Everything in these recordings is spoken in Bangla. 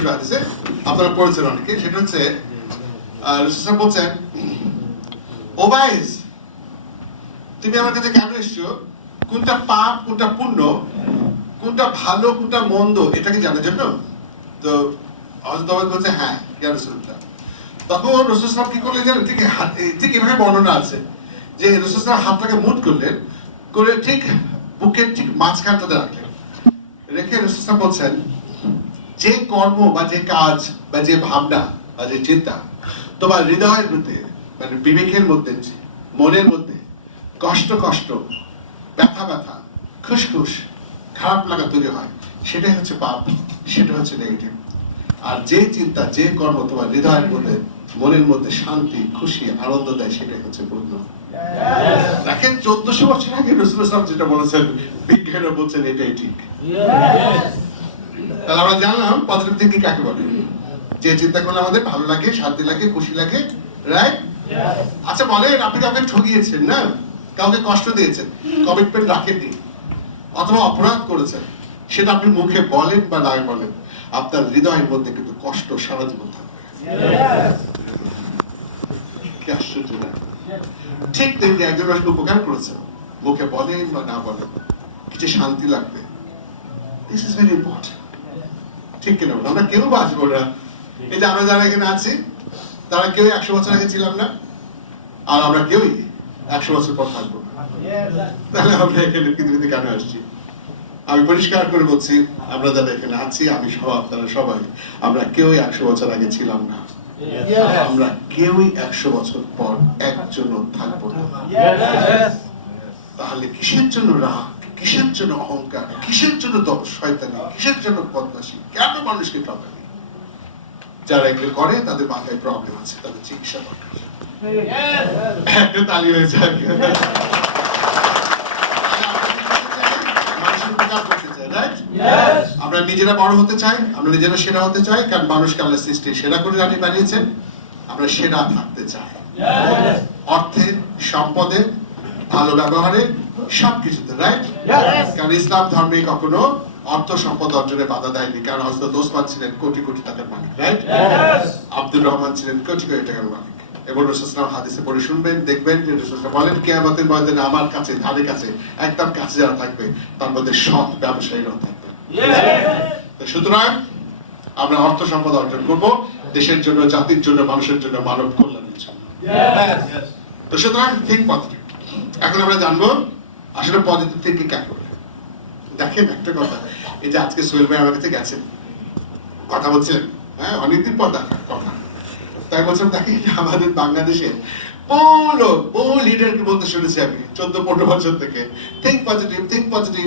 মশুর হাদিসে আপনারা পড়েছেন অনেকে, সেটা হচ্ছে রাসূল বলছেন, ওবাইস তুমি আমার কাছে কেন এসছো? কোনটা পাপ কোনটা পুণ্য, কোনটা ভালো কোনটা মন্দ, এটা কি জানার জন্য? তো হযরত ওবাইস বলছে হ্যাঁ ইয়া রাসূলুল্লাহ। তখন রাসূল সাল্লাল্লাহু কি করলেন জানেন? ঠিক এভাবে বর্ণনা আছে যে রাসূল সাল্লাল্লাহু হাতটাকে মুঠ করলেন, করে ঠিক বুকের ঠিক মাঝখানটাতে রাখলেন, রেখে রাসূল সাল্লাল্লাহু বলছেন, যে কর্ম বা যে কাজ বা যে ভাবনা বা যে চিন্তা তোমার হৃদয়ের মধ্যে মানে বিবেকের মধ্যে মনের মধ্যে কষ্ট কষ্ট ব্যথা ব্যথা খুশখুশ খারাপ লাগা তৈরি হয়, সেটাই হচ্ছে পাপ, সেটা হচ্ছে নেগেটিভ। আর যে চিন্তা যে কর্ম তোমার হৃদয়ের মধ্যে মনের মধ্যে শান্তি খুশি আনন্দ দেয়, সেটাই হচ্ছে পূর্ণ। দেখেন 1400 বছর আগে রাসূল সাল্লাল্লাহু যেটা বলেছেন, বিজ্ঞানীরা বলছেন এটাই ঠিক। তাহলে আমরা জানলাম পজিটিভ থিংকিং কাকে বলে, যে চিন্তা করলে আমাদের ভালো লাগে, শান্তি লাগে, খুশি লাগে, রাইট? আচ্ছা বলেন, আপনি কাউকে ঠকিয়েছেন না, কাউকে কষ্ট দিয়েছেন, কমিটমেন্ট রাখেননি, অথবা অপরাধ করেছেন, সেটা আপনি মুখে বলেন বা না বলেন, আপনার হৃদয়ের মধ্যে কিন্তু কষ্ট সারা জীবন থাকবে। কি আশ্চর্য না? ঠিক তেমনি একজন মানুষকে উপকার করেছেন, মুখে বলেন বা না বলেন, কিছু শান্তি লাগবে। This is very important. ঠিক কিনা? আমরা কেউ বাঁচবো না। এই যে আমরা যারা এখানে আছি, তারা কেউ 100 বছর আগে ছিলাম না, আর আমরা কেউই 100 বছর পর থাকবো না। তাহলে আমরা এখানে পৃথিবীতে কেন আসছি? আমি পরিষ্কার করে বলছি, আমরা যারা এখানে আছি, আমি সহ আপনারা সবাই, আমরা কেউই 100 বছর আগে ছিলাম না, আমরা কেউই 100 বছর পর একজনও থাকবো না। তাহলে কিসের জন্য রাগ, কিসের জন্য অহংকার, কিসের জন্য শয়তানি, কিসের জন্য বদমাশি, কেন মানুষকে ঠকানি? যারা এগুলো করে তাদের মাথায় প্রবলেম আছে, তাদের চিকিৎসা দরকার। একটা তালি হয়ে যায়। আমরা নিজেরা বড় হতে চাই, আমরা নিজেরা সেরা হতে চাই, কারণ মানুষকে আল্লাহ সৃষ্টি সেরা করে বানিয়েছেন। আমরা সেরা থাকতে চাই, অর্থে, সম্পদে, ভালো ব্যবহারে, সবকিছুতে, রাইট? কারণ ইসলাম ধর্মে কখনো অর্থ সম্পদ অর্জনে বাধা দেয়নি, কারণ হযরত ওসমান ছিলেন কোটি কোটি টাকার মালিক, রাইট? আব্দুর রহমান ছিলেন কোটি কোটি টাকার মালিক। এবং রাসূল সাল্লাল্লাহু আলাইহি হাদিসে পড়ে শুনবেন, দেখবেন যে রাসূল বলেন, কিয়ামতের ময়দানে আমার কাছে, ধারে কাছে, একদম কাছে যারা থাকবে, তার মধ্যে সৎ ব্যবসায়ীরাও থাকবে। সুতরাং আমরা অর্থ সম্পদ অর্জন করব দেশের জন্য, জাতির জন্য, মানুষের জন্য, মানব কল্যাণের জন্য। তো সুতরাং থিঙ্ক পজিটিভ। এখন আমরা জানবো আসলে পজিটিভ থিঙ্কিং কাকে বলে। দেখেন একটা কথা, এই যে আজকে সোহেল ভাই আমার কাছে গেছেন, কথা বলছিলেন, হ্যাঁ, অনেকদিন পর দেখার কথা, তাই বলছেন, দেখেন আমাদের বাংলাদেশে বহু লিডারকে বলতে শুনেছি আমি 14-15 বছর থেকে, think positive, think positive,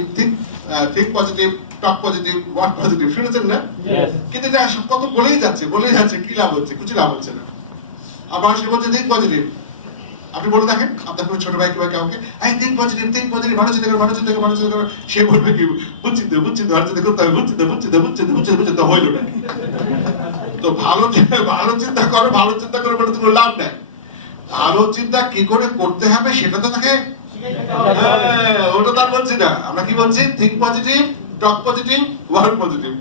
think positive, talk positive, work positive, শুনেছেন না? কিন্তু এটা কত বলেই যাচ্ছে, কি লাভ হচ্ছে? কিছু লাভ হচ্ছে না। আবার সে বলছে থিঙ্ক পজিটিভ। আপনি বলে দেখেন আপনার কোনো ছোট ভাই কিংবা কাউকে, থিঙ্ক পজিটিভ, থিঙ্ক পজিটিভ, ভালো চিন্তা করো, ভালো চিন্তা করো, ভালো চিন্তা করো, সে বলবে কি, বুঝছি তো ভালো চিন্তা করতে হবে, বুঝছি তো হইল না। তো ভালো চিন্তা করো বলে তো কোনো লাভ নাই। ভালো চিন্তা কি করে করতে হবে সেটা তো তাকে, ওটা তার বলছি না। আমরা কি বলছি? Think positive, talk positive, work positive.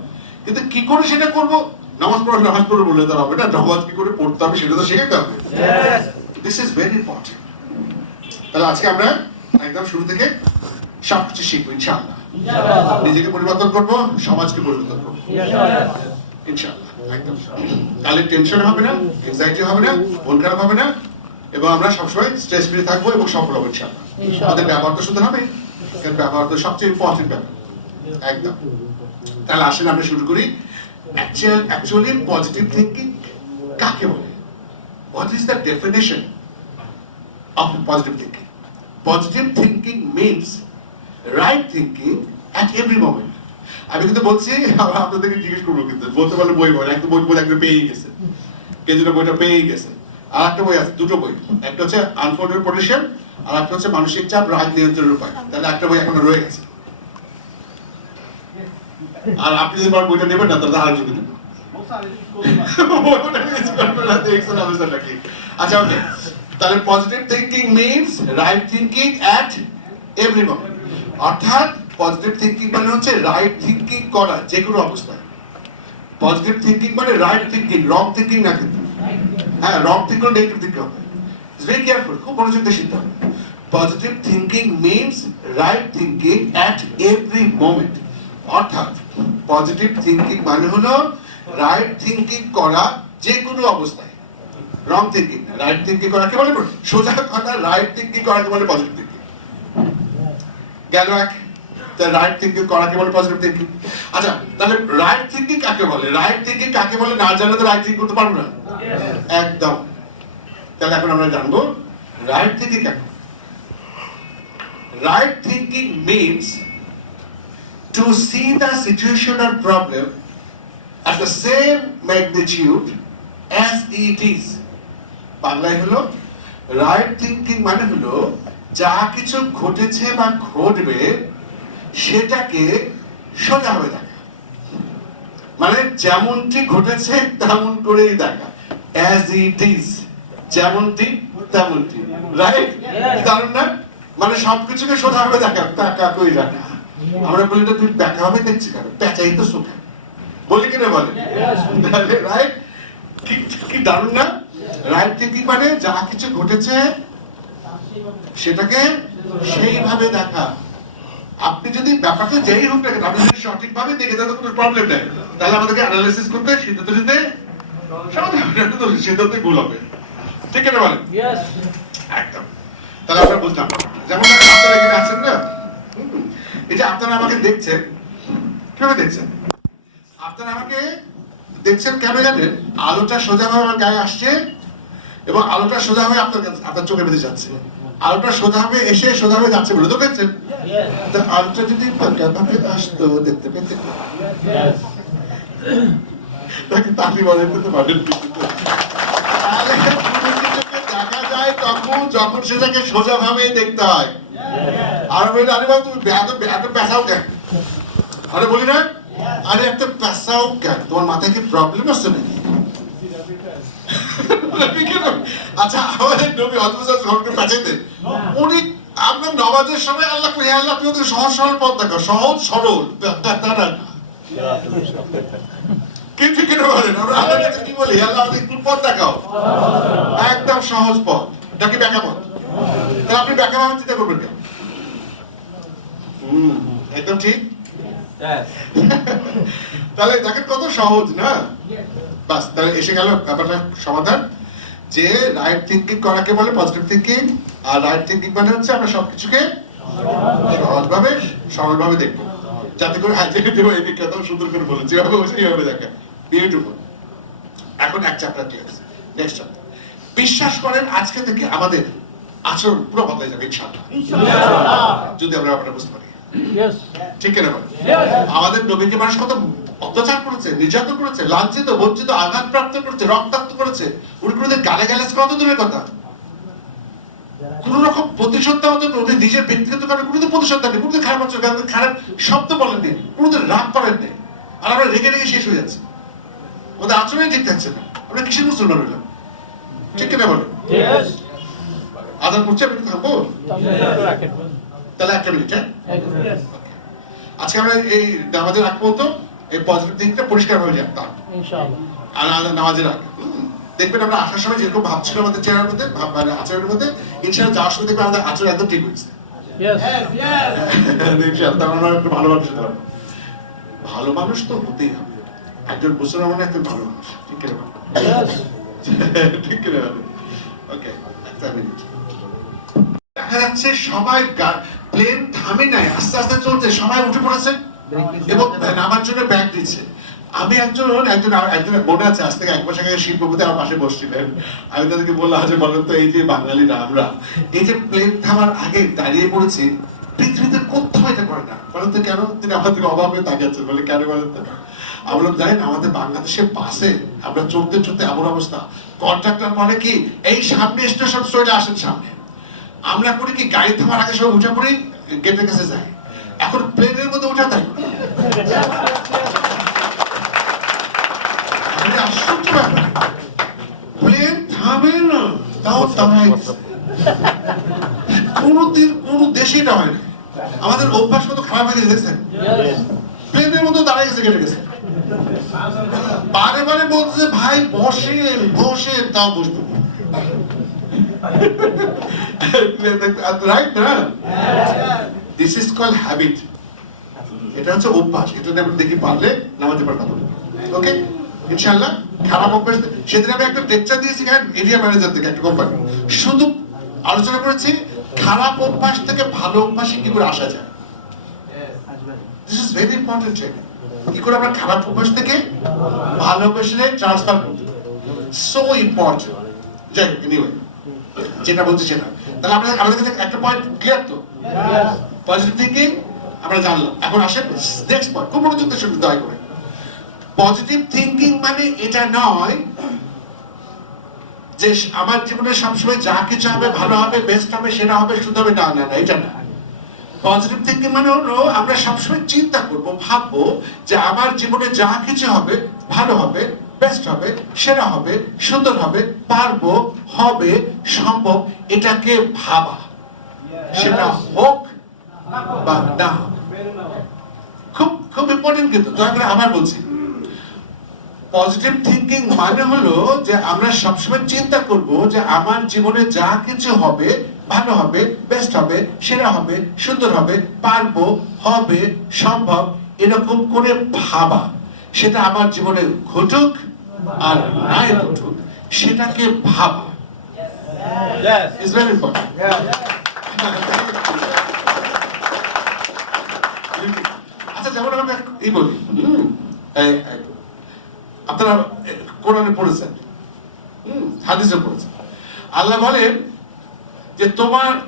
কিন্তু কি করে সেটা করবো? নামাজ পড়ো বললে তো হবে না, নামাজ কি করে পড়তে হবে সেটা তো শেখাতে হবে। This is very important. তাহলে আজকে আমরা একদম শুরু থেকে সবকিছু শিখবো ইনশাআল্লাহ। নিজেকে পরিবর্তন করবো, সমাজকে পরিবর্তন করবো ইনশাআল্লাহ। একদম তাহলে টেনশন হবে না, এনজাইটি হবে না, মন খারাপ হবে না, এবং আমরা সবসময় স্ট্রেস ফ্রি থাকবো এবং সফল হবো ইনশাআল্লাহ। আমাদের ব্যবহার তো শুধু হবে, কারণ ব্যবহার তো সবচেয়ে ইম্পর্টেন্ট ব্যাপার। একদম। তাহলে আসেন আমরা শুরু করি। অ্যাকচুয়ালি পজিটিভ থিঙ্কিং কাকে বলে? What is the definition of positive thinking? Positive thinking means right thinking at every moment. আমি কিন্তু বলছি, আপনাদেরকে জিজ্ঞেস করবো, কিন্তু বলতে পারলে বই একটা বই একদম পেয়েই গেছে, কে যেটা বইটা পেয়েই গেছে। আর একটা বই আছে, দুটো বই, একটা হচ্ছে আনফোল্ডেড পটেনশিয়াল, আর একটা হচ্ছে মানসিক চাপ, রাগ নিয়ন্ত্রণের উপায়। তাহলে একটা বই এখনো রয়ে গেছে। আর আপনি যদি বইটা নেবেন না, তাহলে আর যদি নেবেন। আচ্ছা, ওকে। তাহলে positive thinking means right thinking এট এভরি মোমেন্ট। অর্থাৎ পজিটিভ থিঙ্কিং মানে হচ্ছে রাইট থিঙ্কিং করা যে কোনো অবস্থায়। পজিটিভ থিঙ্কিং মানে রাইট থিঙ্কিং, রং থিঙ্কিং না কিন্তু। হ্যাঁ, রং থিঙ্কিং নেগেটিভ থিঙ্কিং হবে। ইটস ভেরি কেয়ারফুল, খুব মনোযোগ দিয়ে শিখতে হবে। Positive thinking means right thinking at every moment. অর্থাৎ পজিটিভ থিঙ্কিং মানে হলো রাইট থিঙ্কিং করা যে কোনো অবস্থায়। রং থিঙ্কিং না, রাইট থিঙ্কিং করাকে বলে, সোজা কথা, রাইট থিঙ্কিং করাকে বলে পজিটিভ থিঙ্কিং। গেল এক, রাইট থিঙ্কিং করাকে বলে পজিটিভ থিঙ্কিং। আচ্ছা, তাহলে রাইট থিঙ্কিং কাকে বলে? রাইট থিঙ্কিং কাকে বলে না জানলে তো রাইট থিঙ্কিং করতে পারবো না একদম। তাহলে এখন আমরা জানবো রাইট থিঙ্কিং কাকে। Right thinking means to see the situation or problem at the same magnitude as it is. বাংলায় হলো রাইট থিঙ্কিং মানে হলো যা কিছু ঘটেছে বা ঘটবে সেটাকে সোজাভাবে দেখা, মানে যেমনটি ঘটেছে তেমন করেই দেখা, as it is, যেমনটি তেমনটি। রাইট? দারুণ না? মানে সবকিছুকে সোজাভাবে দেখা, টাকা কই রাখা। আমরা বলি তো তুই ব্যাকা হবে দেখছি কেন, পেঁচাই তো সুখে বলি কিনা বলে। রাইট? কি দারুণ না? রাইট থিঙ্কিং মানে যা কিছু ঘটেছে সেটাকে সেইভাবে দেখা। আপনি যদি ব্যাপারটা যেই হোক না কেন, আপনি যদি সঠিকভাবে দেখে তাহলে কোনো প্রবলেম নেই। তাহলে আমাদেরকে অ্যানালাইসিস করতে, সিদ্ধান্ত নিতে সিদ্ধান্ত ভুল হবে। ঠিক আছে বলেন? একদম। তাহলে আমরা বুঝলাম, যেমন আপনারা এখানে আছেন না, এই যে আপনারা আমাকে দেখছেন, কিভাবে দেখছেন? আপনারা আমাকে দেখছেন কেন জানেন? আলোটা সোজাভাবে আমার গায়ে আসছে এবং আলোটা সোজাভাবে আপনার চোখের ভেতরে যাচ্ছে। আলোটা সোজাভাবে এসে সোজাভাবে যাচ্ছে বলে তো দেখছেন। আলোটা যদি বাঁকাভাবে আসতো দেখতে পেতেন, তাকে বলেন তো পারেন। দেখা যায় তখন যখন সেটাকে সোজাভাবে দেখতে হয়। আর বলি আরে বাবা তুমি এত পেশাও কেন? আরে বলি না, আরে একটা পেশাও কেন? তোমার মাথায় কি প্রবলেম আছে নাকি? আচ্ছা, আমাদের নবী পেঁচাইতেন উনি আপনার নামাজের সময় আল্লাহ আল্লাহ তুমি ওদের সহজ সরল পথ দেখো, সহজ সরল, কিন্তু কেন বলেন? আমরা আল্লাহর কাছে কি বলি? আল্লাহ আমাদের একটু পথ দেখাও, একদম সহজ পথ, নাকি ব্যাকা পথ? তাহলে আপনি ব্যাকা ভাবে চিন্তা করবেন কেন? একদম ঠিক। তাহলে দেখেন কত সহজ না? বাস, তাহলে এসে গেল ব্যাপারটা সমাধান যে রাইট থিঙ্কিং করাকে বলে পজিটিভ থিঙ্কিং। আর রাইট থিঙ্কিং মানে হচ্ছে আমরা সবকিছুকে সহজভাবে সরলভাবে দেখবো, যাতে করে এই দিকটা সুন্দর করে বলেছি এইভাবে দেখা। বিউটিফুল। এখন এক চ্যাপ্টার ক্লিয়ার। Next chapter. বিশ্বাস করেন আজকে থেকে আমাদের আচরণ পুরো বদলে যাবে ইনশাআল্লাহ, যদি আমরা ব্যাপারটা বুঝতে পারি। ঠিক না? আমাদের নবীকে মানুষ কত অত্যাচার করেছে, নির্যাতন করেছে, লাঞ্ছিত, বঞ্চিত, আঘাতপ্রাপ্ত করেছে, রক্তাক্ত করেছে। উনি কোনোদিন গালাগালাজ কত দূরের কথা, কোন রকম প্রতিশোধ দেওয়া হতো উনি নিজের ব্যক্তিগত কারণে কোনোদিন প্রতিশোধ দেননি, কোনোদিন খারাপ খারাপ শব্দ বলেননি, কোনোদিন রাগ করেননি। আর আমরা রেগে রেগে শেষ হয়ে যাচ্ছি, ওদের আচরণই ঠিক থাকছে না। আমরা কিসের মুসলমান হইলাম? ঠিক কিনা বলেন? আদান করছে, আমি থাকবো তাহলে একটা মিনিট। হ্যাঁ, আজকে আমরা এই নামাজের আগ পর্যন্ত এই পজিটিভ দিকটা পরিষ্কার হয়ে যাক তার ইনশাআল্লাহ। নামাজের আগে দেখবেন আমরা আসার সময় যেরকম ভাবছিল আমাদের চেহারার মধ্যে, মানে আচরণের মধ্যে, ইনশাআল্লাহ যাওয়ার সময় দেখবেন আমাদের আচরণ একদম ঠিক হয়েছে। ভালো মানুষ হতে পারবো। ভালো মানুষ তো হতেই হবে, একজন মুসলমান একজন ভালো মানুষ। ঠিক কিনা? ঠিক কিনা? ওকে, একটা মিনিট। দেখা যাচ্ছে সবাই প্লেন থামে নাই, আস্তে আস্তে চলছে, সবাই উঠে পড়েছে এবং নামার জন্য ব্যাগ দিচ্ছে। আমি একজন মনে আছে, আজ থেকে 1 বছর আগে শিল্পপতি আমার পাশে বসছিলেন। আমি তাদেরকে বললাম, যে বলেন তো এই যে বাঙালিরা আমরা এই যে প্লেন থামার আগে দাঁড়িয়ে পড়েছি, পৃথিবীতে কোথাও এটা করে না, বলেন তো কেন? তিনি আমাদের অভাব হয়ে তাকিয়েছেন, বলে কেন বলেন তো? আমরা জানেন আমাদের বাংলাদেশের বাসে আমরা চলতে চলতে এমন অবস্থা, কন্ট্রাক্টর বলে কি এই সামনে স্টেশন চলে আসেন সামনে, আমরা করি কি গাড়ি থামার আগে সব উঠে পড়ি, গেটের কাছে যাই। এখন প্লেনের মধ্যে উঠা তাই আশ্চর্য ব্যাপার, প্লেন থামে না, তাও থামাই কোনদিন কোন দেশে এটা হয় না। আমাদের অভ্যাস কত খারাপ হয়ে গেছে দেখছেন? প্লেনের মধ্যে দাঁড়ায় গেছে, গেটে গেছে। বারে বারে বলছে ভাই বসেন বসেন, তাও বসবো রাইট না? This is called habit. এটা হচ্ছে অভ্যাস। এটা আমরা দেখি পারলে নামাতে পারতাম। ওকে, ইনশাআল্লাহ। খারাপ অভ্যাস, সেদিন আমি একটা লেকচার দিয়েছি এরিয়া ম্যানেজার থেকে একটা কোম্পানি, শুধু আলোচনা করেছি খারাপ অভ্যাস থেকে ভালো অভ্যাসে কি করে আসা যায়। This is very important. কি করে আমরা খারাপ অভ্যাস থেকে ভালো অভ্যাসে ট্রান্সফার করতে, সো ইম্পর্টেন্ট। যাই হোক, এনিওয়ে যেটা বলছি সেটা, তাহলে আমরা আমাদের কাছে একটা পয়েন্ট ক্লিয়ার তো, পজিটিভ থিংকিং আমরা জানলাম। এখন আসেন নেক্সট পয়েন্ট, খুব মনোযোগ শুনতে দয়া করে। পজিটিভ থিংকিং মানে এটা নয় যে আমার জীবনে সবসময় যা কিছু হবে ভালো হবে, বেস্ট হবে, সেটা হবে, শুধু হবে, না না না, এটা না। পজিটিভ থিংকিং মানে হলো আমরা সবসময় চিন্তা করব, ভাববো যে আমার জীবনে যা কিছু হবে ভালো হবে, বেস্ট হবে, সেরা হবে, সুন্দর হবে, পারবো, হবে, সম্ভব, এটাকে ভাবা, সেটা হোক বা না হোক। খুব খুব ইম্পর্টেন্ট। কিন্তু দয়া করে আবার বলছি, পজিটিভ থিংকিং মানে হলো যে আমরা সবসময় চিন্তা করব যে আমার জীবনে যা কিছু হবে ভালো হবে, বেস্ট হবে, সেরা হবে, সুন্দর হবে, পারবো, হবে, সম্ভব, এরকম করে ভাবা। সেটা আমার জীবনে ঘটুক আর নাই ঘটুক, সেটাকে ভাবা। Is very important. আচ্ছা, যেমন আমরা এই বলি, আপনারা কোরআনে পড়েছেন, হাদিসে পড়েছেন, আল্লাহ বলেন যে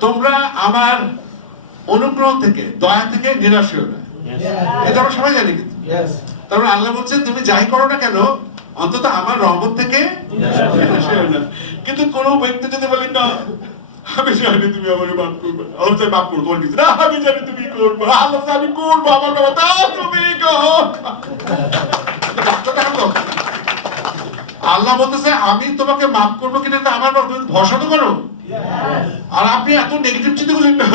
তোমরা আমার অনুগ্রহ থেকে, দয়া থেকে নিরাশ হও না। এটা আমরা সবাই জানি। কিন্তু তারপরে আল্লাহ বলছেন তুমি যাই করো না কেন অন্তত আমার রহমত থেকে নিরাশ হও না। কিন্তু কোন ব্যক্তি যদি বলেন না আমি জানি তুমি আমার মাফ করবে, আমি মাফ করবো, তোমার কিছু না, আমি জানি তুমি করবো, আল্লাহ আমি করবো, আমার বাবা তা তুমি আল্লাহ বলতেছে আমি তোমাকে মাফ করবো কিনা আমার ভরসা তো করো। আর আপনি এত নেগেটিভ চিন্তা করলেন না,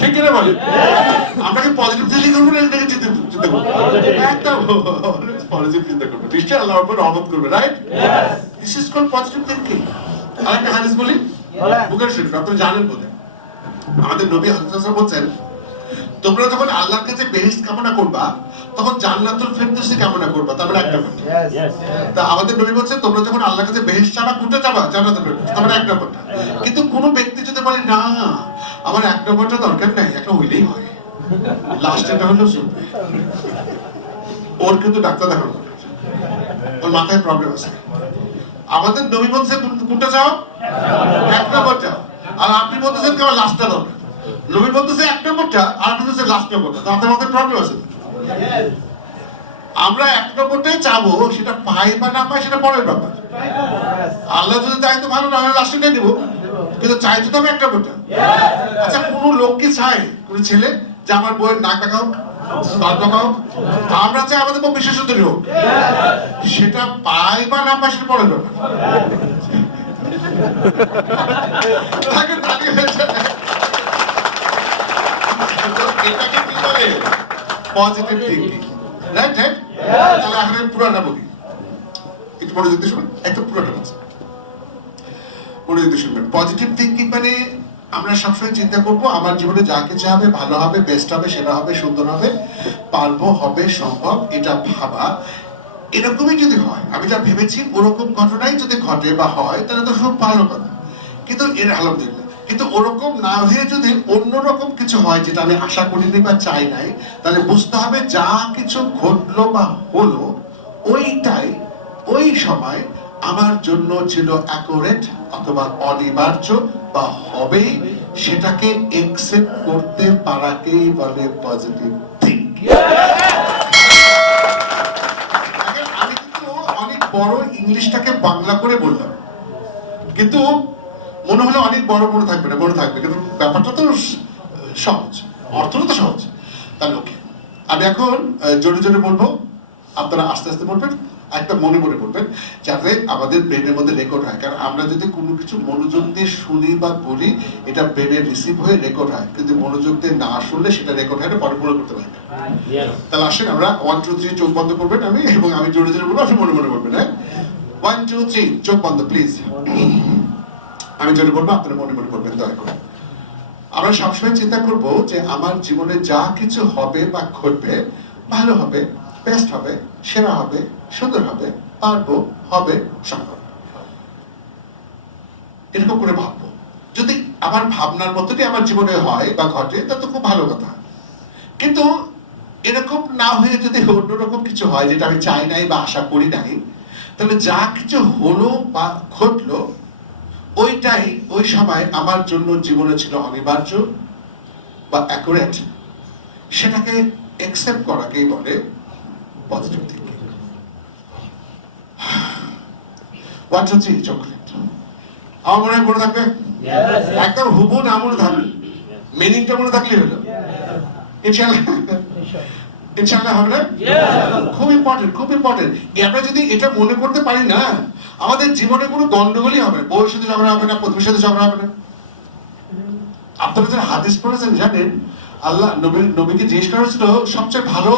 ঠিক কিনা বলেন? আমরা কি পজিটিভ চিন্তা করবো না নেগেটিভ চিন্তা করবো? একদম পজিটিভ চিন্তা করবো, নিশ্চয়ই আল্লাহ উপর রহমত করবে। Right? This is called positive thinking. আরেকটা হাদিস বলি, বুখারী শরীফ, আপনারা জানেন বোধহয়। আমাদের নবী হযরত সাল্লাল্লাহু বলছেন তোমরা যখন আল্লাহর কাছে বেহেশত কামনা করবা তখন জান্নাতুল ফিরদৌসি কামনা করবা। তারপরে একটা কথা, তা আমাদের নবী বলছেন তোমরা যখন আল্লাহর কাছে বেহেশত চাবা কোনটা চাবা? জান্নাতুল ফিরদৌস। তারপরে একটা কথা। কিন্তু কোন ব্যক্তি যদি বলে না আমার এক নম্বরটা দরকার নাই, একটা হইলেই হয়, লাস্ট এটা হলো চলবে, ওর কিন্তু ডাক্তার দেখানো দরকার, ওর মাথায় প্রবলেম আছে। আমাদের নবী বলছেন কোনটা চাও? এক নম্বর চাও। আর আপনি বলতেছেন কি আমার লাস্টটা দরকার। নবী বলতেছে এক নম্বরটা, আর আপনি বলতেছেন লাস্ট নম্বরটা। তো আপনার মাথায় প্রবলেম আছে। আমরা এক নম্বরটাই চাবো, সেটা পাই বা না পাই সেটা পরের ব্যাপার। আল্লাহ যদি চাই তো ভালো, না হলে লাস্টটাই দিব, কিন্তু চাইতে তো আমি এক নম্বরটা। আচ্ছা, কোন লোক কি চায়, কোন ছেলে যে আমার বইয়ের নাক দেখাও, দাঁত দেখাও? আমরা চাই আমাদের বউ বিশেষ সুন্দরী হোক, সেটা পাই বা না পাই সেটা পরের ব্যাপার। এটাকে কি বলে? Positive thinking. রাইট? রাইট? তাহলে এখন আমি পুরাটা বলি, একটু মনোযোগ দিয়ে শুনুন, একটু পুরাটা বলছি, মনোযোগ দিয়ে শুনবেন। পজিটিভ থিংকিং মানে আমরা সবসময় চিন্তা করবো আমার জীবনে যা কিছু হবে ভালো হবে, বেস্ট হবে, সেরা হবে, সুন্দর হবে, পারবো, হবে, সম্ভব, এটা ভাবা। এরকমই যদি হয়, আমি যা ভেবেছি ওরকম ঘটনাই যদি ঘটে বা হয়, তাহলে তো খুব ভালো কথা। কিন্তু এর আলহামদুলিল্লাহ, কিন্তু ওরকম না হয়ে যদি অন্যরকম কিছু হয় যেটা আমি আশা করিনি বা চাই নাই, তাহলে বুঝতে হবে যা কিছু ঘটলো বা হলো ওইটাই ওই সময় আমার জন্য ছিল অ্যাকুরেট অথবা অনিবার্য বা হবেই, সেটাকে একসেপ্ট করতে পারাকেই বলে পজিটিভ থিংকিং। আমি কিন্তু অনেক বড় ইংলিশটাকে বাংলা করে বললাম, কিন্তু মনে হলে অনেক বড় বড় থাকবে না, বড় থাকবে, কিন্তু ব্যাপারটা তো সহজ, অর্থটা তো সহজ। তাহলে ওকে, আমি এখন জোরে জোরে বলবো, আপনারা আস্তে আস্তে বলবেন, একটা মনে মনে বলবেন, যাতে আমাদের ব্রেনের মধ্যে রেকর্ড হয়। কারণ আমরা যদি কোনো কিছু মনোযোগ দিয়ে শুনি বা বলি, এটা ব্রেনে রিসিভ হয়ে রেকর্ড হয়, কিন্তু মনোযোগ দিয়ে না শুনলে সেটা রেকর্ড হয় না, পরে মনে করতে পারি না। তাহলে আসেন আমরা 1 2 3 চোখ বন্ধ করবেন, আমি এবং আমি জোরে জোরে বলবো, আপনি মনে মনে বলবেন। হ্যাঁ, 1 2 3 চোখ বন্ধ প্লিজ। আমি জোরে বলবো, আপনারা মনে মনে বলবেন দয়া করে। আমরা সবসময় চিন্তা করব যে আমার জীবনে যা কিছু হবে বা ঘটবে, ভালো হবে, বেস্ট হবে, সেরা হবে, সুন্দর হবে, পারবো, হবে, সম্ভব। এরকম করে ভাববো। যদি আমার ভাবনার মতনই আমার জীবনে হয় বা ঘটে, তা তো খুব ভালো কথা। কিন্তু এরকম না হয়ে যদি অন্যরকম কিছু হয়, যেটা আমি চাই নাই বা আশা করি নাই, তাহলে যা কিছু হলো বা ঘটলো, ওইটাই ওই সময় আমার জন্য জীবনে ছিল অনিবার্য বা অ্যাকুরেট, সেটাকে অ্যাকসেপ্ট করাকেই বলে পজিটিভ থিংকিং। 1 2 3 চকলেট। আমার মনে হয় মনে থাকবে, একদম হুবহু না মনে থাকবে, মিনিংটা মনে থাকলেই হলো। ইনশাআল্লাহ ইনশাআল্লাহ হবে না? খুব ইম্পর্টেন্ট, খুব ইম্পর্টেন্ট। আমরা যদি এটা মনে করতে পারি না, আমাদের জীবনে কোনো গন্ডগোলই হবে না। বউয়ের সাথে ঝগড়া হবে না, প্রতিবেশীর সাথে ঝগড়া হবে না। আপনারা যারা হাদিস পড়েছেন জানেন, আল্লাহ নবীকে জিজ্ঞেস করা হয়েছিল সবচেয়ে ভালো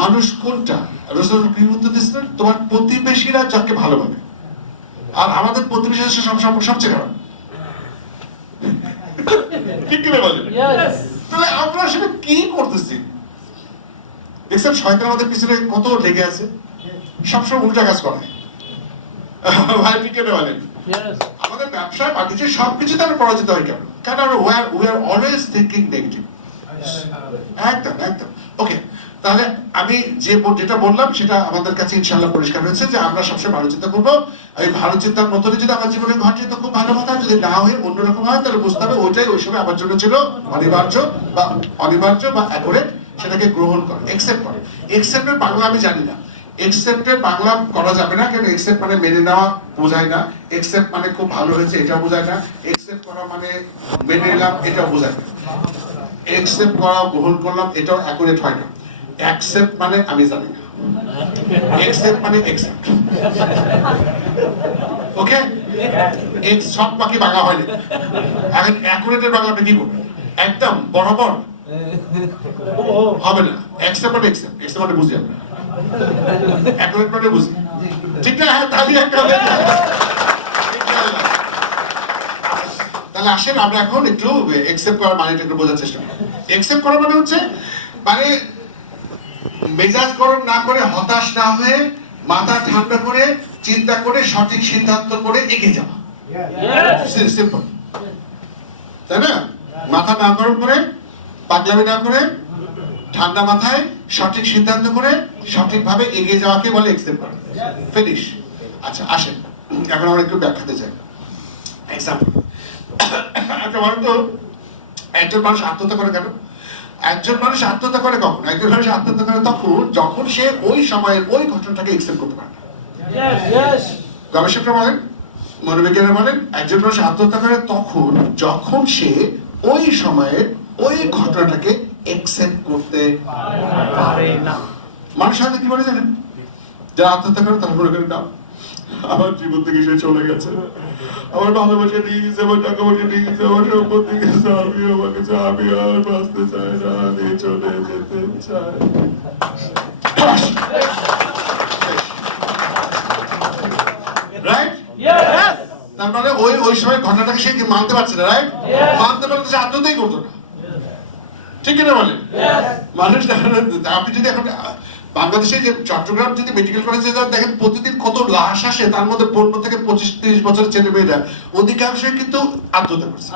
মানুষ কোনটা। রাসূল কি উত্তর দিয়েছিলেন? তোমার প্রতিবেশীরা যাকে ভালোবাসে। আর আমাদের প্রতিবেশীরা সবচেয়ে খারাপ। ঠিক কি বলেন? তাহলে আমরা আসলে কি করতেছি? দেখছেন শয়তান আমাদের পিছনে কত লেগে আছে, সবসময় উল্টা কাজ করে। ভাই ঠিক কেন বলেন? আমাদের ব্যবসায় বাণিজ্যে সবকিছুতে আমরা পরাজিত হই কেন? কারণ আমরা we are always thinking negative. একদম একদম। ওকে, তাহলে আমি যেটা বললাম সেটা আমাদের কাছে ইনশাআল্লাহ পরিষ্কার হয়েছে যে আমরা সবসময় ভালো চিন্তা করবো। এই ভালো চিন্তার মতনই যদি আমার জীবনে ঘটে তো খুব ভালো কথা, যদি না হয়ে অন্যরকম হয় তাহলে বুঝতে হবে ওইটাই ওই সময় আমার জন্য ছিল অনিবার্য বা অ্যাকুরেট। সেটাকে গ্রহণ করে, একসেপ্ট করে। একসেপ্টের বাংলা আমি জানি না, একসেপ্টের বাংলা করা যাবে না, কারণ একসেপ্ট মানে মেনে নেওয়া বোঝায় না, একসেপ্ট মানে খুব ভালো হয়েছে এটা বোঝায় না, একসেপ্ট করা মানে মেনে নিলাম এটা বোঝায় না, একসেপ্ট করা গ্রহণ করলাম এটাও অ্যাকুরেট হয় না। অ্যাকসেপ্ট মানে আমি জানি না, একসেপ্ট মানে একসেপ্ট। ওকে, এক সব বাকি বাংলা হয়নি। এখন অ্যাকুরেটের বাংলা আপনি কি করবেন? একদম বরাবর হবে না। অ্যাকসেপ্ট মানে একসেপ্ট মানে বুঝি আমরা, অ্যাকুরেট মানে বুঝি, ঠিক না? হ্যাঁ, তাহলে একটা তাহলে আসেন আমরা এখন একটু অ্যাকসেপ্ট করার মানেটা একটু বোঝার চেষ্টা করি। অ্যাকসেপ্ট করা মানে হচ্ছে মানে মেজাজ গরম না করে, হতাশ না হয়ে, মাথা ঠান্ডা করে, চিন্তা করে, সঠিক সিদ্ধান্ত করে এগিয়ে যাওয়া। সিম্পল, তাই না? মাথা না গরম করে, পাগলামি না করে, ঠান্ডা মাথায় সঠিক সিদ্ধান্ত করে সঠিকভাবে এগিয়ে যাওয়াকে বলে অ্যাকসেপ্ট করা। ফিনিশ। আচ্ছা আসেন এখন আমরা একটু ব্যাখ্যাতে যাই। এক্সাম্পল, একটা বলেন তো, একজন মানুষ আত্মহত্যা করে কেন? একজন মানুষ আত্মহত্যা করে কখন? একজন মানুষ আত্মহত্যা করে তখন যখন সে ওই সময়ের ওই ঘটনাটাকে অ্যাকসেপ্ট করতে পারে না। গবেষকরা বলেন, মনোবিজ্ঞানীরা বলেন, একজন মানুষ আত্মহত্যা করে তখন যখন সে ওই সময়ের ওই ঘটনাটাকে অ্যাকসেপ্ট করতে পারে না। মানুষ হয়তো কি বলে জানেন? যারা আত্মহত্যা করে তারা মনে করে, না আমার জীবন থেকে সে চলে গেছে, আমার ভালোবাসা নিয়ে গেছে, আমার টাকা পয়সা নিয়ে গেছে, আমার সম্পত্তি গেছে, আমি আমাকে আমি আর বাঁচতে চাই না, আমি চলে যেতে চাই। রাইট? তার মানে ওই সময় ঘটনাটাকে সে মানতে পারছে না, রাইট? মানতে পারলে সে আত্মহত্যাই করতো না, ঠিক না বলেন? মানুষ আপনি যদি এখন বাংলাদেশে যে চট্টগ্রাম যদি মেডিকেল কলেজে যান, দেখেন প্রতিদিন কত লাশ আসে, তার মধ্যে 15 থেকে 25-30 বছরের ছেলে মেয়েরা, অধিকাংশই কিন্তু আত্মহত্যা করছে।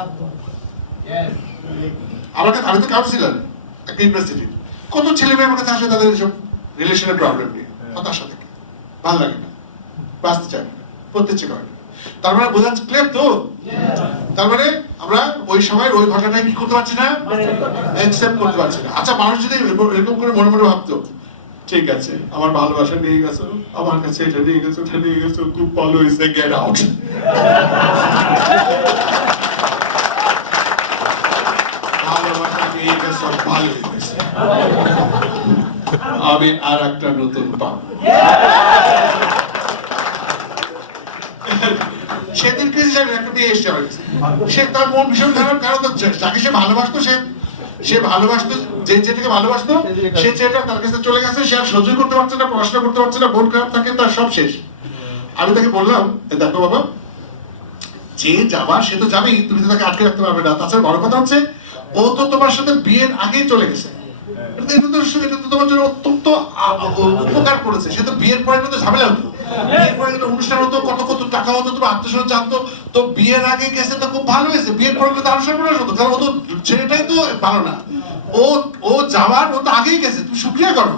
আমি তো কাউন্সিলর একটা ইউনিভার্সিটি, কত ছেলে মেয়ে আমার কাছে আসে তাদের এইসব রিলেশনের প্রবলেম নিয়ে, হতাশা থেকে, ভালো লাগে না, বাঁচতে চায় না, করতে ইচ্ছে করে না। তার মানে বোঝা ক্লিয়ার তো? তার মানে আমরা ওই সময় ওই ঘটনাটা কি করতে পারছি না, অ্যাকসেপ্ট করতে পারছি না। আচ্ছা মানুষ যদি এরকম করে মনে মনে ভাবতো, ঠিক আছে আমার ভালোবাসা নিয়ে গেছো, আমার কাছে এটা নিয়ে গেছো, এটা নিয়ে গেছো, খুব ভালো হয়েছে, গেট আউট। ভালোবাসা নিয়ে গেছো, ভালো হয়েছে, আমি আর একটা নতুন পাবো। সেদিন কিছু জানেন একটা মেয়ে এসছে আমার কাছে, সে তার মন ভীষণ খারাপ, কারণ যাকে সে ভালোবাসতো সে ভালোবাসতো, যে যেটাকে ভালোবাসতো সে ছেলেটা তার কাছে চলে গেছে, সে আর সহ্য করতে পারছে না, পড়াশোনা করতে পারছে না, মন খারাপ থাকে, তার সব শেষ। আমি তাকে বললাম, দেখো বাবা, যে যাবার সে তো যাবেই, তুমি তো তাকে আটকে রাখতে পারবে না। তাছাড়া বড় কথা হচ্ছে ও তো তোমার সাথে বিয়ের আগেই চলে গেছে, এটা তো তোমার জন্য অত্যন্ত উপকার করেছে। সে তো বিয়ের পরে তো ঝামেলা হতো, বিয়ের পরে অনুষ্ঠান হতো, কত কত টাকা হতো, তোমার আত্মীয় জানতো, তো বিয়ের আগে গেছে তো খুব ভালো হয়েছে, বিয়ের পরে তো আরো সর্বনাশ হতো, কারণ ও তো ছেলেটাই তো ভালো না, ও যাওয়ার ও তো আগেই গেছে, তুমি শুকরিয়া করো।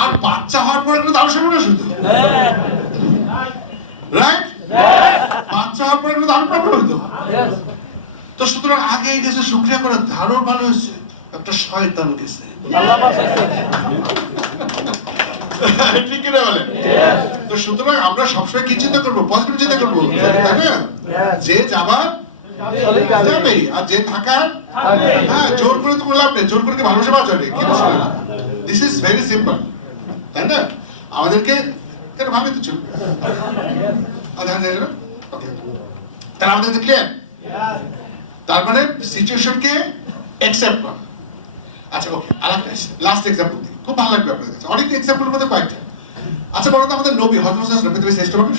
আর বাচ্চা হওয়ার পরে কিন্তু আরো সর্বনাশ হতো, রাইট? বাচ্চা হওয়ার পরে কিন্তু আরো প্রবলেম হতো। তো সুতরাং আগেই গেছে, শুকরিয়া করে, আরো ভালো হয়েছে। একটা শয়তান গেছে, ঠিক কিনা বলে? তো সুতরাং আমরা সবসময় কি চিন্তা করবো? পজিটিভ চিন্তা করবো, তাই না? যে যাবার যাবেই, আর যে থাকার, হ্যাঁ, জোর করে তো লাভ নেই, জোর করে কি ভালোবাসা পাওয়া যাবে? কি বলছো? দিস ইজ ভেরি সিম্পল, তাই না? আমাদেরকে কেন ভাবতে তো চলবে, তাহলে আমাদের ক্লিয়ার? তার মানে সিচুয়েশনকে অ্যাকসেপ্ট করা। আচ্ছা, ওকে, আরেকটা লাস্ট এক্সাম্পল দিই, খুব ভালো লাগবে আপনাদের কাছে, অনেক এক্সাম্পলের মধ্যে কয়েকটা। আচ্ছা, বলো তো আমাদের নবী হযরত মুহাম্মদ পৃথিবীর শ্রেষ্ঠ মানুষ,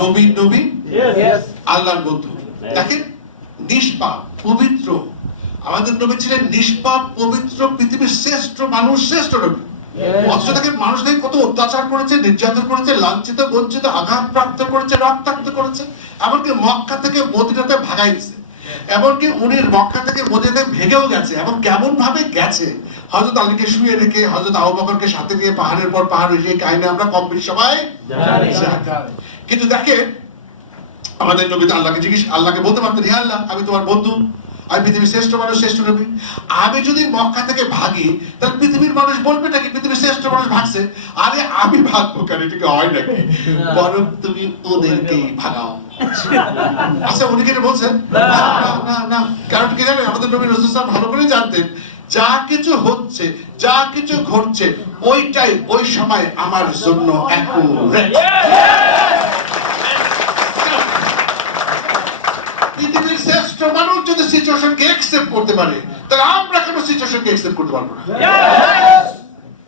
নবী আল্লাহর বন্ধু, দেখেন নিষ্পাপ পবিত্র, আমাদের নবী ছিলেন নিষ্পাপ পবিত্র, পৃথিবীর শ্রেষ্ঠ মানুষ, শ্রেষ্ঠ নবী। অথচ তাকে মানুষদের কত অত্যাচার করেছে, নির্যাতন করেছে, লাঞ্ছিত, বঞ্চিত, আঘাতপ্রাপ্ত করেছে, রক্তাক্ত করেছে, এমনকি মক্কা থেকে মদিনাতে ভাগাই দিয়েছে, এমনকি উনি মক্কা থেকে মদিনাতে ভেগেও গেছে। এবং কেমন ভাবে গেছে, হযরত আলীকে শুয়ে রেখে, হযরত আবু বকরকে সাথে নিয়ে পাহাড়ের পর পাহাড় উঠিয়ে, কাহিনী আমরা কম বেশি সবাই জানি। কিন্তু দেখেন আমাদের নবী তো আল্লাহকে বলতে পারতেন, হে আল্লাহ, আমি তোমার বন্ধু, আমি পৃথিবীর শ্রেষ্ঠ মানুষ, শ্রেষ্ঠ নবী, আমি যদি মক্কা থেকে ভাগি তাহলে পৃথিবীর মানুষ বলবে নাকি পৃথিবীর শ্রেষ্ঠ মানুষ ভাগছে? আরে আমি ভাগবো কেন, এটাকে হয় নাকি? বরং তুমি ওদেরকেই ভাগাও। আচ্ছা, উনি কেন বলছেন না? কারণ কি জানেন, আমাদের নবী রাসূল সাল্লাল্লাহু আলাইহি ওয়াসাল্লাম ভালো করে জানতেন, যা কিছু হচ্ছে, যা কিছু ঘটছে, ওইটাই ওই সময় আমার জন্য অ্যাকুরেট। পৃথিবীর শ্রেষ্ঠ মানুষ যদি সিচুয়েশনকে অ্যাকসেপ্ট করতে পারে, তাহলে আমরা কেন সিচুয়েশনকে অ্যাকসেপ্ট করতে পারবো না?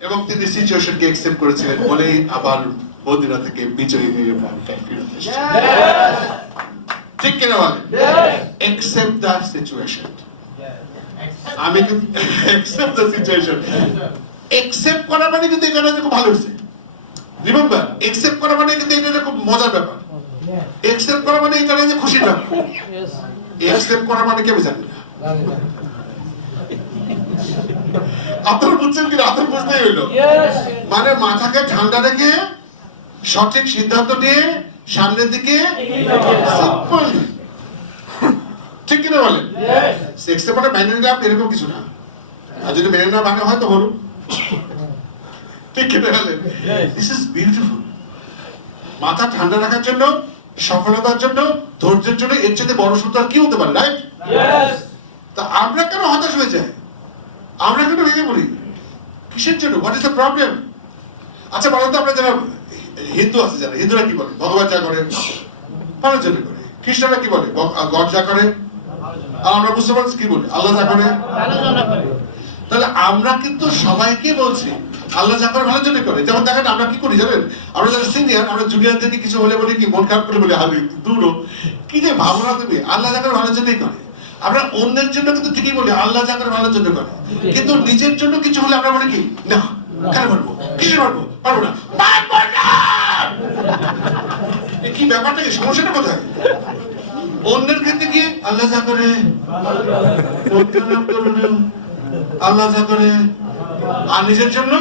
এবং তিনি সিচুয়েশনকে অ্যাকসেপ্ট করেছিলেন বলেই আবার মদিনা থেকে বিজয়ী হয়ে মক্কায় ফিরত এসেছেন। ঠিক কিনা বলেন? Accept the situation. আমি কিন্তু অ্যাকসেপ্ট দ্য সিচুয়েশন, অ্যাকসেপ্ট করা মানে কিন্তু এটা খুব ভালো হয়েছে। রিমেম্বার, অ্যাকসেপ্ট করা মানে কিন্তু এটা খুব মজার ব্যাপার। অ্যাকসেপ্ট করা মানে এটা যে খুশির ব্যাপার। অ্যাকসেপ্ট করা মানে কে বুঝেন না? আপনারা বুঝছেন কি? আপনারা বুঝতেই হইলো, মানে মাথাকে ঠান্ডা রেখে সঠিক সিদ্ধান্ত নিয়ে সামনের দিকে, ঠিক কিনা বলেন? অ্যাকসেপ্ট মানে মেনে নিলাম এরকম কিছু না, আর যদি মেনে না মানে হয় তো হলো, ঠিক কিনা বলেন? This is beautiful. মাথা ঠান্ডা রাখার জন্য, সফলতার জন্য, ধৈর্যের জন্য এর চেয়ে বড় সূত্র আর কি হতে পারে, রাইট? তা আমরা কেন হতাশ হয়ে যাই? আমরা কেন ভেঙে পড়ি? কিসের জন্য? What is the problem? আচ্ছা, বলেন তো, আমরা যারা হিন্দু আছে, যারা হিন্দুরা কি বলে? ভগবান যা করে ভালোর জন্য করে। খ্রিস্টানরা কি বলে? গড যা করে। আর আমরা মুসলমান কি বলি? আল্লাহ যা করে ভালোর জন্য করে। তাহলে আমরা কিন্তু সবাইকে বলছি আল্লাহ যা করে ভালোর জন্য করে। যেমন দেখেন আমরা কি করি জানেন, আমরা যারা সিনিয়র, আমরা জুনিয়রদেরকে কিছু হলে বলি কি, মন খারাপ করে বলি, আরে দূর কি যে ভাবনা তুমি, আল্লাহ যা করে ভালোর জন্যই করে। আমরা অন্যের জন্য কিন্তু ঠিকই বলি আল্লাহ যা করে ভালোর জন্য করে, কিন্তু নিজের জন্য কিছু হলে আমরা বলি কি, না কেন পারবো, কিসে পারবো, পারবো না, পারবো না। কি ব্যাপারটা, কি সমস্যাটা কোথায়? অন্যের ক্ষেত্রে গিয়ে আল্লাহ যা করে, আল্লাহ যা করে, আর নিজের জন্য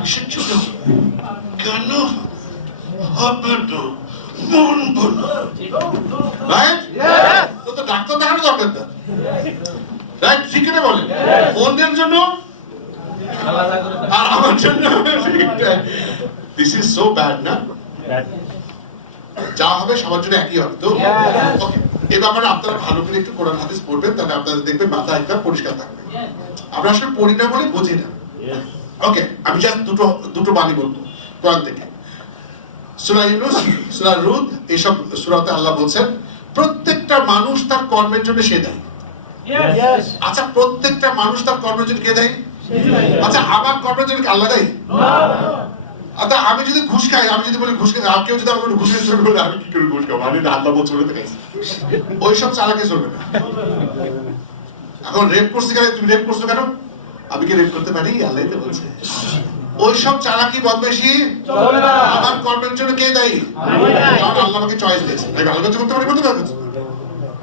কিসের জন্য, কেন হবে না, মন বলো, রাইট? তো ডাক্তার দেখানো দরকার না, রাইট? ঠিক না বলেন? অন্যের জন্য আর আমার জন্য, দিস ইজ সো ব্যাড না? যা হবে সবার জন্য একই হবে তো? ওকে, এই ব্যাপারে আপনারা ভালো করে একটু কোরআন হাদিস পড়বেন, তাহলে আপনাদের দেখবেন মাথা একদম পরিষ্কার থাকবে। আমরা আসলে পড়ি না বলে বুঝি না। ওকে, আমি জাস্ট দুটো বাণী বলবো কোরআন থেকে। সূরা ইউনূস, সূরা রুদ, এইসব সূরাতে আল্লাহ বলছেন প্রত্যেকটা মানুষ তার কর্মের জন্য সে দায়ী। আচ্ছা, প্রত্যেকটা মানুষ তার কর্মের জন্য কে দায়ী? আচ্ছা, আমার কর্মের জন্য কি আল্লাহ দায়ী? আচ্ছা, আমি যদি ঘুষ খাই, আমি যদি বলি ঘুষ খাই, আর কেউ যদি আমার ঘুষ খাই শুরু করে, আমি কি করে ঘুষ খাবো? আমি আল্লাহ বলছে বলে খাইছি, ওইসব চালাকি চলবে না। এখন রেপ করছি কেন? তুমি রেপ করছো কেন? আমি কি রেপ করতে পারি? আল্লাহ তো বলছে। ওইসব চালাকি বদমাইশি আমার কর্মের জন্য কে দায়ী? কারণ আল্লাহ আমাকে চয়েস দিয়েছে। আমি ভালো কাজ করতে পারি, করতে পারবো,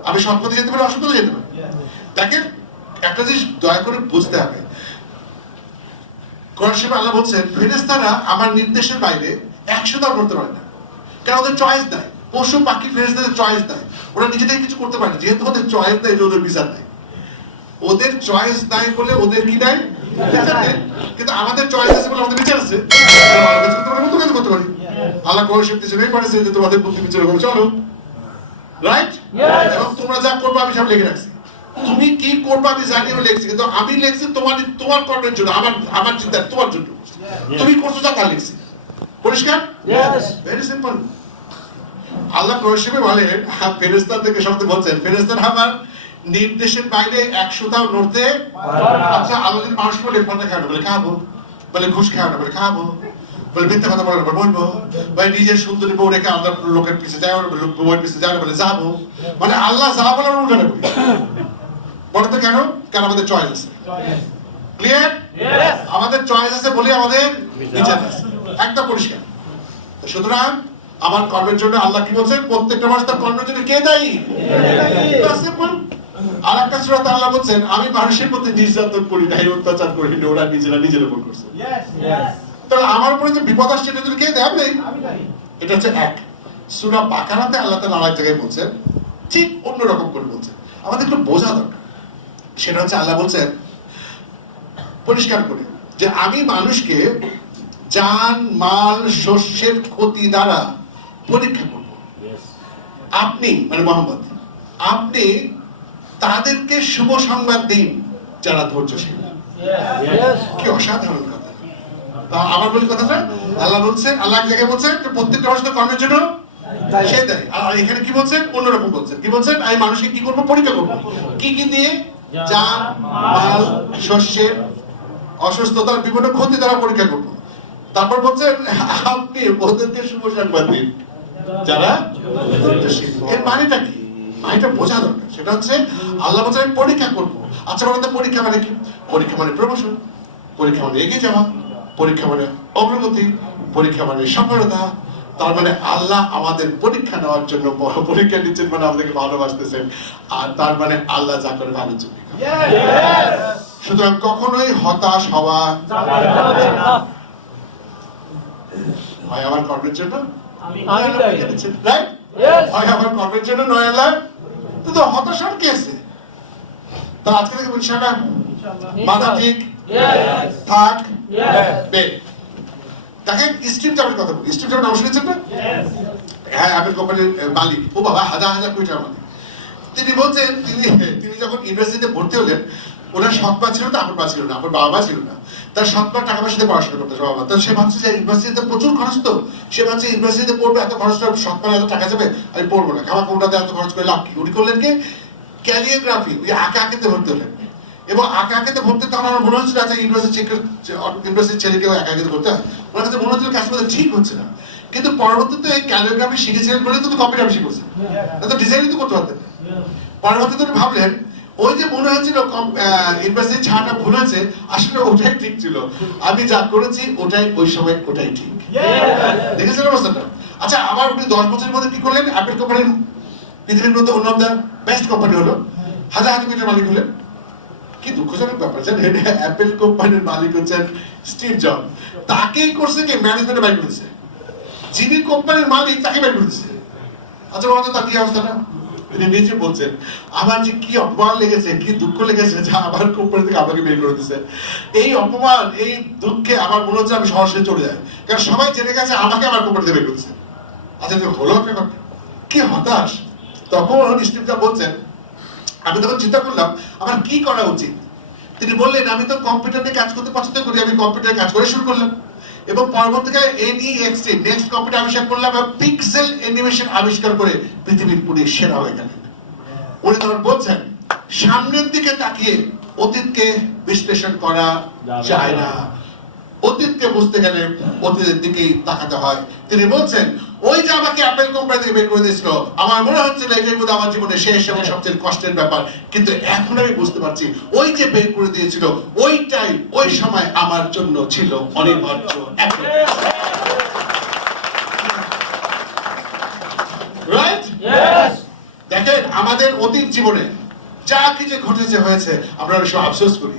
আমি সৎ পথে যেতে পারি, অসৎ পথে যেতে পারি। দেখেন, একটা জিনিস দয়া করে বুঝতে হবে, কোরআন শরীফে আল্লাহ বলছেন ফেরেশতারা আমার নির্দেশের বাইরে 100 করতে পারে না, কারণ ওদের চয়েস দেয়। পশু পাখি ফেরেশতাদের চয়েস দেয়, ওরা নিজে থেকে কিছু করতে পারে না, যেহেতু ওদের চয়েস দেয়, ওদের বিচার দেয়। ওদের চয়েস নাই বলে ওদের কি নাই? বিচার দেয়। কিন্তু আমাদের চয়েস আছে বলে আমাদের বিচার আছে। করতে পারি। আল্লাহ কোরআন শরীফে জেনেই পারেছে যে তোমাদের বুদ্ধি বিচার করো, চলো, রাইট? এবং তোমরা যা করবে আমি সব লিখে রাখছি। তুমি কি করবে আমি জানি, আমি লিখছি, কিন্তু আমি লিখছি তোমার কর্মের জন্য, আমার চিন্তা তোমার জন্য। তুমি করছো যা, তা লিখছি। পরিষ্কার? Very simple. আল্লাহ কোরআন শরীফে বলেন ফেরেশতাদেরকে শব্দ বলছেন ফেরেশতারা আমার নির্দেশের বাইরে 100টাও নড়তে। আচ্ছা, আল্লাহ যদি মানুষ বলে পর্দা খাওয়া না বলে খাবো, বলে ঘুষ খাওয়া না বলে খাবো, বলে মিথ্যা কথা বলার পর বলবো, ভাই নিজের সুন্দরী বউ রেখে আল্লাহ লোকের পিছিয়ে যায়, বউয়ের পিছিয়ে যায় বলে যাবো, মানে আল্লাহ যা বলার উল্টাটা করি। বলে তো কেন? কারণ আমাদের চয়েস আছে। ক্লিয়ার? আমাদের চয়েস আছে বলে আমাদের বিচার আছে, একদম পরিষ্কার। সুতরাং আমার কর্মের জন্য আল্লাহ কি বলছেন? প্রত্যেকটা মানুষ তার কর্মের জন্য কে দায়ী? আর একটা সূরাতে আল্লাহ বলছেন আমি মানুষের প্রতি নির্যাতন করি নাই, অত্যাচার করি না, ওরা নিজের উপর করছে। তাহলে আমার উপরে যে বিপদ আসছে এটা কে দেয়? আমি। এটা হচ্ছে এক। সূরা বাকারাতে আল্লাহ তাআলা আরেক জায়গায় বলছেন ঠিক অন্যরকম করে বলছেন, আমাদের একটু বোঝা দরকার। সেটা হচ্ছে আল্লাহ বলছেন পরিষ্কার করে যে আমি মানুষকে জান মাল শস্যের ক্ষতি দ্বারা পরীক্ষা করব। আপনি মানে মোহাম্মদ, আপনি তাদেরকে শুভ সংবাদ দিন যারা ধৈর্যশীল। কি অসাধারণ কথা! আবার বলি কথাটা, আল্লাহ বলছেন, আল্লাহ এক জায়গায় বলছেন যে প্রত্যেকটা মানুষ কর্মের জন্য সে দেয়, আর এখানে কি বলছেন? অন্যরকম বলছেন। কি বলছেন? আমি মানুষকে কি করবো? পরীক্ষা করবো। কি কি দিয়ে? জান মাল শস্যের অসুস্থতার বিভিন্ন ক্ষতি দ্বারা পরীক্ষা করবো। তারপর বলছেন আপনি ওদেরকে শুভ সংবাদ দিন যারা ধৈর্যশীল। এর মানেটা কি? মানেটা বোঝা দরকার। সেটা হচ্ছে আল্লাহ বলছেন আমি পরীক্ষা করবো। আচ্ছা বলেন তো পরীক্ষা মানে কি? পরীক্ষা মানে প্রমোশন, পরীক্ষা মানে এগিয়ে যাওয়া, পরীক্ষা মানে অগ্রগতি, পরীক্ষা মানে সফলতা। তার মানে আল্লাহ আমাদের পরীক্ষা নেওয়ার জন্য পরীক্ষা নিচ্ছেন, মানে আমাদেরকে ভালোবাসতেছেন, আর তার মানে আল্লাহ যা করে ভালোর জন্য। সুতরাং কখনোই হতাশ হওয়া হয় আমার কর্মের জন্য, হয় আমার কর্মের জন্য নয় আল্লাহ। তো হতাশার কি আছে? তো আজকে থেকে ইনশাআল্লাহ মাথা ঠিক থাক। দেখেন স্টিভ জবের কথা বলি। স্টিভ জবের নাম শুনেছেন না? হ্যাঁ, অ্যাপল কোম্পানির মালিক। ও বাবা, হাজার হাজার কোটি টাকার মালিক। তিনি বলছেন তিনি যখন ইউনিভার্সিটিতে ভর্তি হলেন, ওনার সৎ মা ছিল না, আপুর মা ছিল না, আপুর বাবা ছিল না। তার সৎ মা টাকা পয়সাতে পড়াশোনা করতে বাবা। তো সে ভাবছে যে ইউনিভার্সিটিতে প্রচুর খরচ, তো সে ভাবছে ইউনিভার্সিটিতে পড়বে, এত খরচ, সৎ মা এত টাকা যাবে, আমি পড়বো না, খাওয়া কোনটাতে এত খরচ করে লাভ কি? উনি করলেন কি ক্যালিওগ্রাফি, ওই আঁকা আঁকিতে ভর্তি হলেন। এবং আঁকা আঁকিতে ভর্তি তখন আমার মনে হচ্ছিল আচ্ছা ইউনিভার্সিটির ছেলেকেও আঁকা আঁকিতে ভর্তি হয়, ওনার কাছে মনে হচ্ছিল কাজটা ঠিক হচ্ছে না। কিন্তু পরবর্তীতে এই ক্যালিওগ্রাফি শিখেছিলেন বলে তো কপিগ্রাফি করছেন, না তো ডিজাইনই তো করতে পারতেন। পরবর্তীতে উনি ভাবলেন ওই যে মনে হচ্ছিল ইউনিভার্সিটি ছাড়াটা ভুল হয়েছে, আসলে ওটাই ঠিক ছিল, আমি যা করেছি ওটাই ওই সময় ওটাই ঠিক। দেখেছেন অবস্থাটা? আচ্ছা, আবার উনি 10 বছরের মধ্যে কি করলেন? অ্যাপল কোম্পানির পৃথিবীর মধ্যে অন্য বেস্ট কোম্পানি হলো, হাজার হাজার কোটির মালিক হলেন। কি দুঃখজনক ব্যাপার জানেন, অ্যাপল কোম্পানির মালিক হচ্ছেন স্টিভ জব, তাকেই করছে কি ম্যানেজমেন্টে বাইর করেছে, যিনি কোম্পানির মালিক তাকে বাইর করেছে। আচ্ছা বলতো তার কি অবস্থাটা? তিনি নিজে বলছেন আমার যে কি অপমান লেগেছে, কি দুঃখ লেগেছে যে আমার কোম্পানি থেকে আমাকে বের করে দিচ্ছে। এই অপমান, এই দুঃখে আমার মনে হচ্ছে আমি সরাসরি চলে যাই, কারণ সবাই জেনে গেছে আমাকে আমার কোম্পানি থেকে বের করেছে। আচ্ছা হলো কি হতাশ। তখন স্টিভ জব বলছেন আমি তখন চিন্তা করলাম আমার কি করা উচিত। তিনি বললেন আমি তো কম্পিউটার নিয়ে কাজ করতে পছন্দ করি, আমি কম্পিউটারে কাজ করে শুরু করলাম। এবং পরবর্তীকালে NEXT নেক্সট কম্পিউটার আবিষ্কার করলাম এবং পিক্সেল অ্যানিমেশন আবিষ্কার করে পৃথিবীর পুরো সেরা হয়ে গেলেন। উনি তখন বলছেন সামনের দিকে তাকিয়ে অতীতকে বিশ্লেষণ করা যায় না, অতীতকে বুঝতে গেলে অতীতের দিকেই তাকাতে হয়। তিনি বলছেন ওই যে আমাকে অ্যাপেল কোম্পানি থেকে বের করে দিয়েছিল, আমার মনে হচ্ছিল এটাই বোধহয় আমার জীবনে শেষ এবং সবচেয়ে কষ্টের ব্যাপার, কিন্তু এখন আমি বুঝতে পারছি ওই যে বের করে দিয়েছিল ওইটাই ওই সময় আমার জন্য ছিল অনিবার্য। রাইট? দেখেন আমাদের অতীত জীবনে যা কিছু ঘটেছে হয়েছে আমরা অনেক সময় আফসোস করি,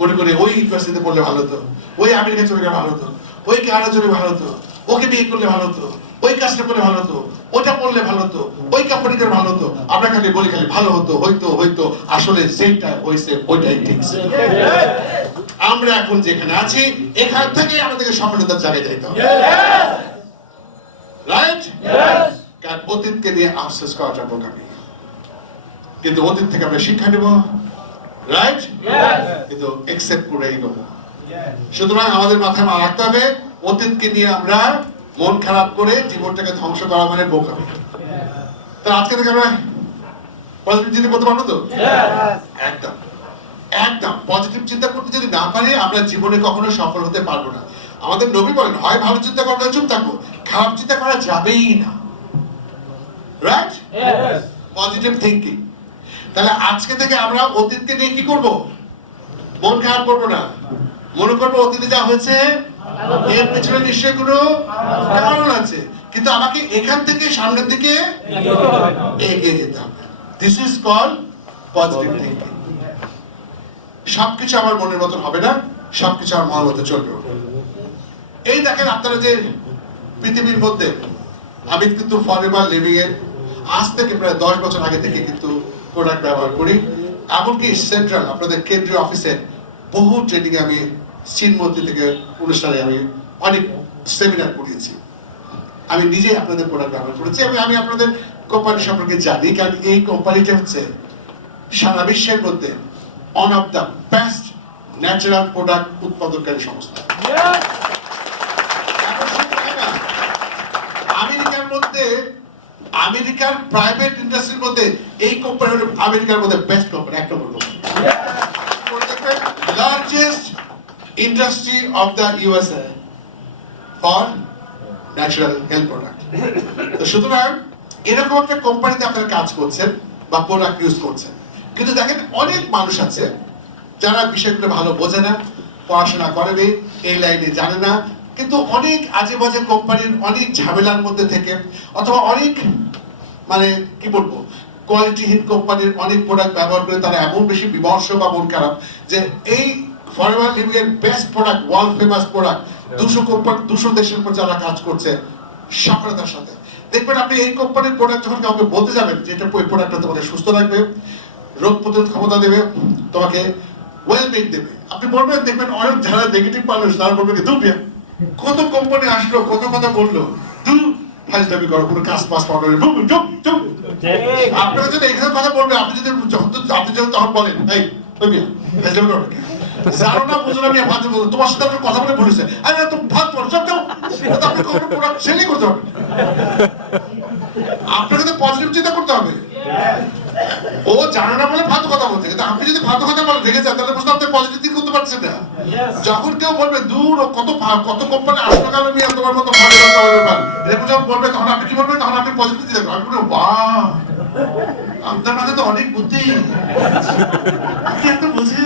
মনে করি ওই ইউনিভার্সিটিতে পড়লে ভালো হতো, ওই আমেরিকা চলে গেলে ভালো হতো, ওই কানাডা চলে ভালো হতো, ওকে বিয়ে করলে ভালো হতো, ওই কাজটা করলে ভালো হতো, ওটা পড়লে ভালো হতো, ওই কোম্পানি করে ভালো হতো। আমরা খালি বলি খালি ভালো হতো, হয়তো হয়তো, আসলে যেটা হয়েছে ওইটাই ঠিক ছিল। আমরা এখন যেখানে আছি এখান থেকে আমাদেরকে সফলতার জায়গায় যাইতে হবে। রাইট? কারণ অতীতকে নিয়ে আফসোস করাটা বোকামি, কিন্তু অতীত থেকে আমরা শিক্ষা নেব। রাইট? কিন্তু একসেপ্ট করেই নেব। সুতরাং আমাদের মাথায় রাখতে হবে অতীতকে নিয়ে আমরা মন খারাপ করে জীবনটাকে ধ্বংস করা মানে বোকামি। তো আজকে থেকে আমরা পজিটিভ চিন্তা করতে পারবো তো? একদম একদম পজিটিভ চিন্তা করতে যদি না পারি আমরা জীবনে কখনো সফল হতে পারবো না। আমাদের নবী বলেন হয় ভালো চিন্তা করো না চুপ থাকো, খারাপ চিন্তা করা যাবেই না। রাইট? Positive thinking. তাহলে আজকে থেকে আমরা অতীতকে নিয়ে কি করব? মন খারাপ করবো না, মনে করবো অতীতে যা হয়েছে এর পেছনে নিশ্চয়ই কোনো কারণ আছে, কিন্তু আমাকে এখান থেকে সামনের দিকে এগিয়ে যেতে হবে। This is called positive thinking. সবকিছু আমার মনের মতন হবে না, সবকিছু আমার মনের মতো চলবে। এই দেখেন আপনারা যে পৃথিবীর মধ্যে আমি কিন্তু ফরএভার লিভিং এর আজ থেকে প্রায় 10 বছর আগে থেকে কিন্তু প্রোডাক্ট ব্যবহার করি। এমনকি সেন্ট্রাল আপনাদের কেন্দ্রীয় অফিসে বহু ট্রেনিং আমি চিনমন্ত্রী থেকে অনুষ্ঠানে আমি অনেক সেমিনার করিয়েছি। আমি নিজেই আপনাদের প্রোডাক্ট ব্যবহার করেছি এবং আমি আপনাদের কোম্পানি সম্পর্কে জানি, কারণ এই কোম্পানিটা হচ্ছে সারা বিশ্বের মধ্যে one of the best natural product উৎপাদনকারী সংস্থা। আমেরিকার মধ্যে আমেরিকার প্রাইভেট ইন্ডাস্ট্রির মধ্যে এই কোম্পানি হলো আমেরিকার মধ্যে বেস্ট কোম্পানি, এক নম্বর company. Largest industry of the USA for natural health product. তো সুতরাং এরকম একটা কোম্পানিতে আপনারা কাজ করছেন বা প্রোডাক্ট ইউজ করছেন, কিন্তু দেখেন অনেক মানুষ আছে যারা বিষয়গুলো ভালো বোঝে না, পড়াশোনা করেনি, এই লাইনে জানে না, কিন্তু অনেক আজে বাজে কোম্পানির অনেক ঝামেলার মধ্যে থেকে অথবা অনেক মানে কি বলবো কোয়ালিটিহীন কোম্পানির অনেক প্রোডাক্ট ব্যবহার করে তারা এমন বেশি বিমর্ষ বা মন খারাপ যে এই ফরএভার লিভিং এর best product, world famous product 200 company 200 দেশের উপর যারা কাজ করছে সফলতার সাথে, দেখবেন আপনি এই কোম্পানির প্রোডাক্ট যখন কাউকে বলতে যাবেন যে এটা এই প্রোডাক্টটা তোমাকে সুস্থ রাখবে, রোগ প্রতিরোধ ক্ষমতা দেবে, তোমাকে ওয়েলবিং দেবে, আপনি বলবেন, দেখবেন অনেক যারা নেগেটিভ মানুষ তারা বলবে কি দুপিয়া কত কোম্পানি আসলো কত কথা বললো, ফাইজলামি করো, কোনো কাজ পাস পাওয়া যাবে, আপনারা যদি এখানে কথা বলবে, আপনি যদি তখন বলেন এই ফাইজলামি করো জানো না বুঝো না, ভাত বলবো তোমার সাথে আপনার কথা বলে বলেছে, আরে তো ভাত বলো সব যাও, আপনি কোনো প্রোডাক্ট সেলই করতে হবে। আপনাকে তো পজিটিভ চিন্তা করতে হবে। ও জানে না বলে ফালতু কথা বলছে, কিন্তু আপনি যদি ফালতু কথা বলে রেখে যান তাহলে বুঝতে আপনি পজিটিভ থিঙ্ক করতে পারছেন না। যখন কেউ বলবে দূর কত কত কোম্পানি আসলো কালো নিয়ে তোমার মতো ভালো ব্যাপার এরকম যখন বলবে, তখন আপনি কি বলবেন? তখন আপনি পজিটিভ চিন্তা করবেন, আপনি বলবেন বাহ আপনার মাঝে তো অনেক বুদ্ধি, আপনি এত বুঝেন।